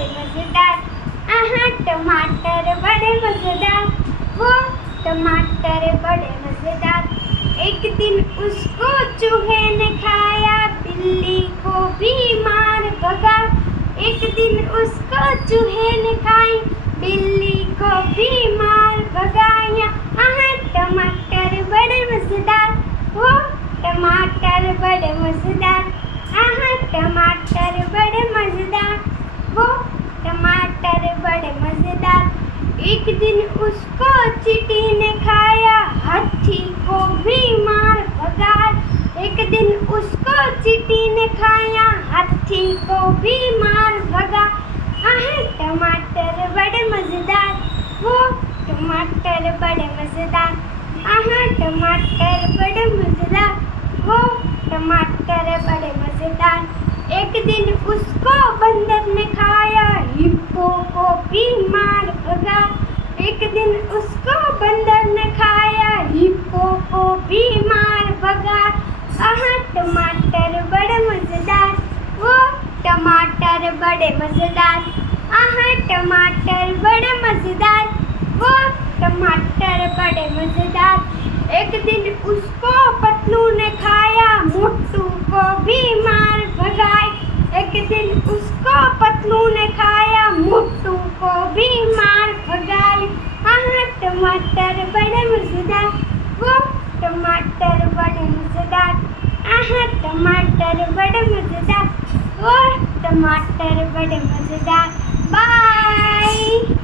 बड़े मजेदार। टमाटर बड़े मजेदार, वो टमाटर बड़े मजेदार। एक दिन उसको चूहे ने खाया, बिल्ली को भी मार भगा। एक दिन उसको चूहे ने खाई, बिल्ली को भी मार भगाया। टमाटर बड़े मजेदार, वो टमाटर बड़े मजेदार। टमाटर बड़े मजेदार, वो टमाटर बड़े मजेदार। एक दिन उसको चींटी ने खाया, हाथी को भी मार भगा। एक दिन उसको चींटी ने खाया, हाथी को भी मार भगा। टमाटर बड़े मजेदार, वो टमाटर बड़े मजेदार। टमाटर बड़े मजेदार, वो टमाटर बड़े मजेदार। एक दिन उसको बंदर ने खाया, हिप्पो को भी मार भगा। एक दिन उसको बंदर ने खाया, हिप्पो को भी मार भगा। टमाटर बड़े मजेदार, वो टमाटर बड़े मजेदार। टमाटर बड़े मजेदार, वो टमाटर बड़े मजेदार। एक दिन उसको पतलू ने खाया, मोटू को भी मार भगाए। एक दिन उसको पतलू ने खाया, मोटू को भी मार भगाए। टमाटर बड़े मजेदार, वो टमाटर बड़े मजेदार। टमाटर बड़े मजेदार, वो टमाटर बड़े मजेदार। बाय।